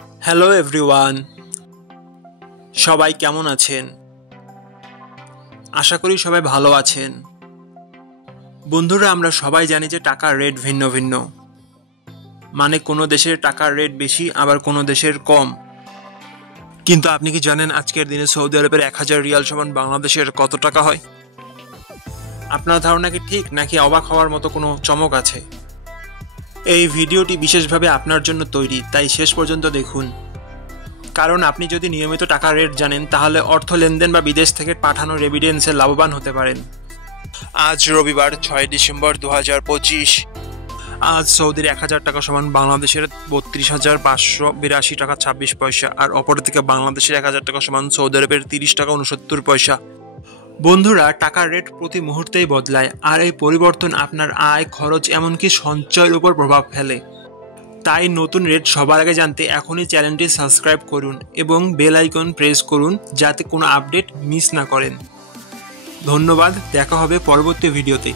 Hello everyone, সবাই কেমন আছেন? আশা করি সবাই ভালো আছেন। বন্ধুরা, আমরা সবাই জানি যে টাকার রেট ভিন্ন ভিন্ন। মানে কোনো দেশের টাকার রেট বেশি, আবার কোনো দেশের কম। কিন্তু আপনি কি জানেন আজকের দিনে সৌদি আরবের 1000 রিয়াল সমান বাংলাদেশের কত টাকা হয়? আপনার ধারণা কি ঠিক, নাকি অবাক হওয়ার মতো কোনো চমক আছে? এই ভিডিওটি বিশেষভাবে আপনার জন্য তৈরি, তাই শেষ পর্যন্ত দেখুন। কারণ আপনি যদি নিয়মিত টাকার রেট জানেন, তাহলে অর্থ লেনদেন বা বিদেশ থেকে পাঠানো রেমিটেন্সে লাভবান হতে পারেন। আজ রবিবার 6 ডিসেম্বর 2025। আজ সৌদির 1000 টাকা সমান বাংলাদেশের 32,582 টাকা 26 পয়সা, আর অপরদিকে বাংলাদেশের 1000 টাকা সমান সৌদি আরবের 30 টাকা 69 পয়সা। বন্ধুরা, টাকার রেট প্রতি মুহূর্তেই বদলায়, আর এই পরিবর্তন আপনার আয়, খরচ, এমনকি সঞ্চয়ের উপর প্রভাব ফেলে। তাই নতুন রেট সবার আগে জানতে এখনই চ্যানেলটি সাবস্ক্রাইব করুন এবং বেল আইকন প্রেস করুন, যাতে কোনো আপডেট মিস না করেন। ধন্যবাদ, দেখা হবে পরবর্তী ভিডিওতে।